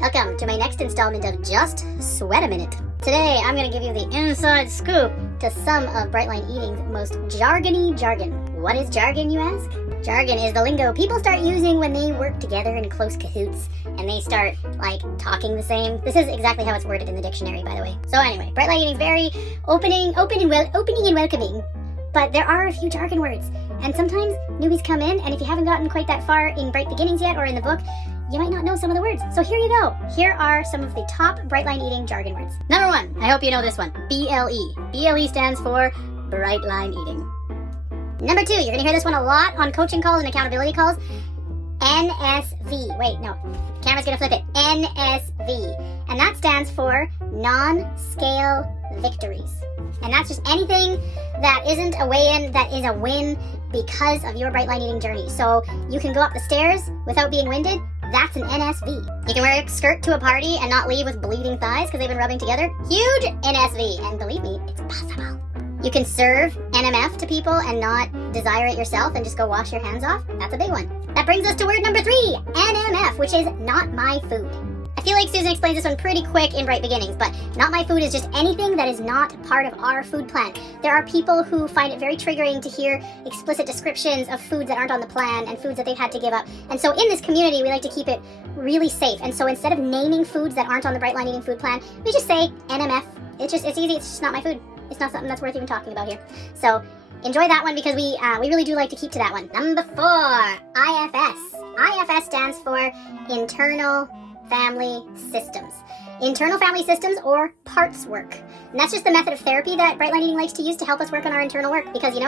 Welcome to my next installment of Just Sweat a Minute. Today, I'm going to give you the inside scoop to some of Bright Line Eating's most jargony jargon. What is jargon, you ask? Jargon is the lingo people start using when they work together in close cahoots and they start, talking the same. This is exactly how it's worded in the dictionary, by the way. So anyway, Bright Line Eating is very opening and welcoming, but there are a few jargon words. And sometimes newbies come in, and if you haven't gotten quite that far in Bright Beginnings yet or in the book, you might not know some of the words. So here you go. Here are some of the top Bright Line Eating jargon words. Number 1, I hope you know this one. BLE. BLE stands for Bright Line Eating. Number 2, you're going to hear this one a lot on coaching calls and accountability calls. NSV. Wait, no. The camera's going to flip it. NSV. And that stands for non-scale victories. And that's just anything that isn't a weigh-in that is a win because of your Bright Line Eating journey. So you can go up the stairs without being winded. That's an NSV. You can wear a skirt to a party and not leave with bleeding thighs because they've been rubbing together. Huge NSV. And believe me, it's possible. You can serve NMF to people and not desire it yourself and just go wash your hands off. That's a big one. That brings us to word number 3, NMF, which is not my food. I feel like Susan explains this one pretty quick in Bright Beginnings, but not my food is just anything that is not part of our food plan. There are people who find it very triggering to hear explicit descriptions of foods that aren't on the plan and foods that they've had to give up. And so in this community, we like to keep it really safe. And so instead of naming foods that aren't on the Bright Line Eating food plan, we just say NMF. It's easy. It's just not my food. It's not something that's worth even talking about here. So enjoy that one because we really do like to keep to that one. Number 4, IFS. IFS stands for Internal Family Systems. Internal family systems or parts work. And that's just the method of therapy that Bright Line Eating likes to use to help us work on our internal work. Because,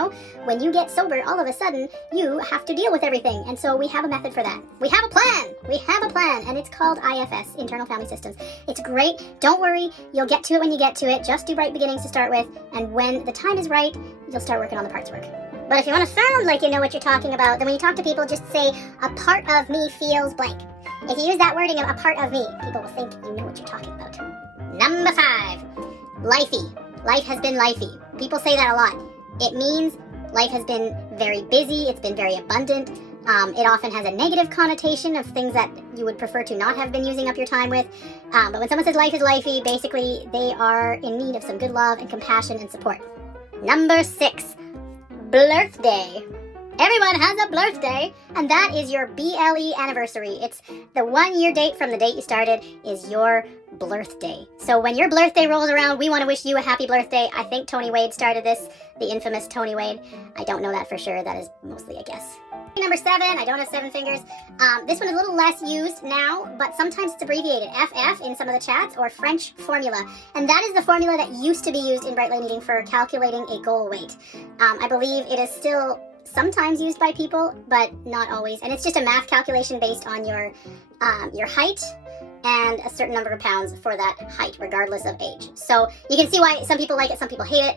when you get sober, all of a sudden, you have to deal with everything. And so we have a method for that. We have a plan. And it's called IFS, Internal Family Systems. It's great. Don't worry. You'll get to it when you get to it. Just do Bright Beginnings to start with. And when the time is right, you'll start working on the parts work. But if you want to sound like you know what you're talking about, then when you talk to people, just say, a part of me feels blank. If you use that wording of a part of me, people will think you know what you're talking about. Number 5, lifey. Life has been lifey. People say that a lot. It means life has been very busy, it's been very abundant. It often has a negative connotation of things that you would prefer to not have been using up your time with. But when someone says life is lifey, basically they are in need of some good love and compassion and support. Number 6, birthday. Everyone has a birthday, and that is your BLE anniversary. It's the 1-year date from the date you started is your birthday. So when your birthday rolls around, we want to wish you a happy birthday. I think Tony Wade started this, the infamous Tony Wade. I don't know that for sure. That is mostly a guess. Number 7, I don't have 7 fingers. This one is a little less used now, but sometimes it's abbreviated FF in some of the chats, or French formula. And that is the formula that used to be used in Bright Line Eating for calculating a goal weight. I believe it is still sometimes used by people, but not always. And it's just a math calculation based on your height and a certain number of pounds for that height, regardless of age. So you can see why some people like it, some people hate it.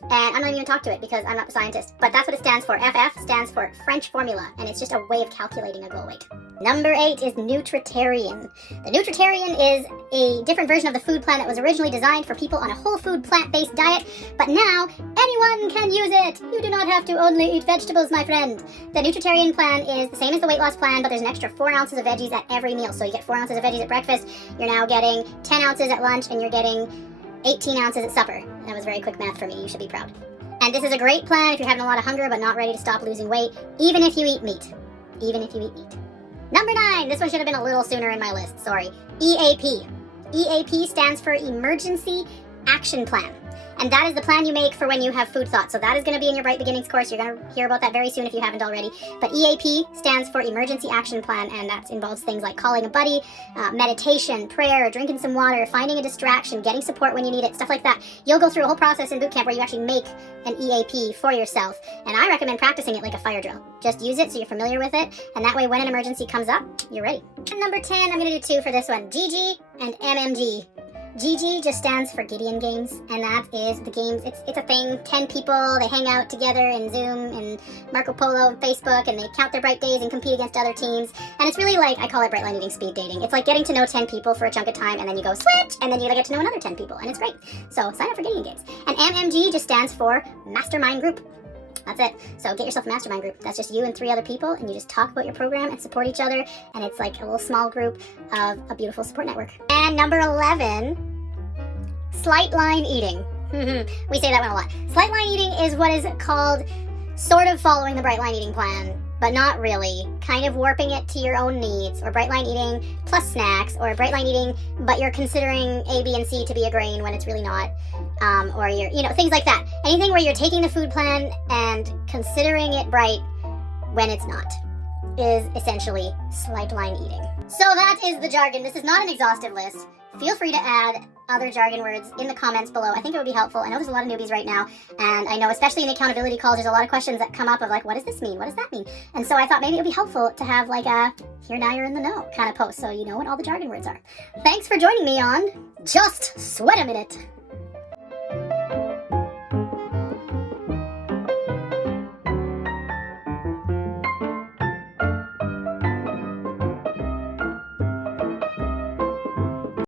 And I'm not even talk to it because I'm not a scientist. But that's what it stands for. FF stands for French formula, and it's just a way of calculating a goal weight. Number 8 is nutritarian. The nutritarian is a different version of the food plan that was originally designed for people on a whole food plant-based diet, but now anyone can use it. You do not have to only eat vegetables, my friend. The nutritarian plan is the same as the weight loss plan, but there's an extra 4 ounces of veggies at every meal. So you get 4 ounces of veggies at breakfast, you're now getting 10 ounces at lunch, and you're getting 18 ounces at supper. That was very quick math for me. You should be proud. And this is a great plan if you're having a lot of hunger but not ready to stop losing weight, even if you eat meat. Number 9. This one should have been a little sooner in my list. Sorry. EAP. EAP stands for Emergency Action Plan. And that is the plan you make for when you have food thoughts. So that is going to be in your Bright Beginnings course. You're going to hear about that very soon if you haven't already. But EAP stands for Emergency Action Plan, and that involves things like calling a buddy, meditation, prayer, drinking some water, finding a distraction, getting support when you need it, stuff like that. You'll go through a whole process in boot camp where you actually make an EAP for yourself. And I recommend practicing it like a fire drill. Just use it so you're familiar with it, and that way when an emergency comes up, you're ready. And number 10, I'm going to do 2 for this one. GG and MMG. GG just stands for Gideon Games, and that is the games. It's a thing. 10 people, they hang out together in Zoom and Marco Polo and Facebook, and they count their bright days and compete against other teams. And it's really like, I call it Bright Line Eating speed dating. It's like getting to know 10 people for a chunk of time, and then you go switch, and then you get to know another 10 people, and it's great. So sign up for Gideon Games. And MMG just stands for Mastermind Group. That's it. So get yourself a mastermind group. That's just you and 3 other people, and you just talk about your program and support each other, and it's like a little small group of a beautiful support network. And number 11, slight line eating. We say that one a lot. Slight line eating is what is called sort of following the Bright Line Eating Plan, but not really. Kind of warping it to your own needs, or Bright Line Eating plus snacks, or Bright Line Eating, but you're considering A, B, and C to be a grain when it's really not. Or you're, things like that. Anything where you're taking the food plan and considering it bright when it's not is essentially slight line eating. So that is the jargon. This is not an exhaustive list. Feel free to add other jargon words in the comments below. I think it would be helpful. I know there's a lot of newbies right now, and I know especially in the accountability calls, there's a lot of questions that come up of like, what does this mean? What does that mean? And so I thought maybe it would be helpful to have like a here now you're in the know kind of post, so you know what all the jargon words are. Thanks for joining me on Just Sweat a Minute.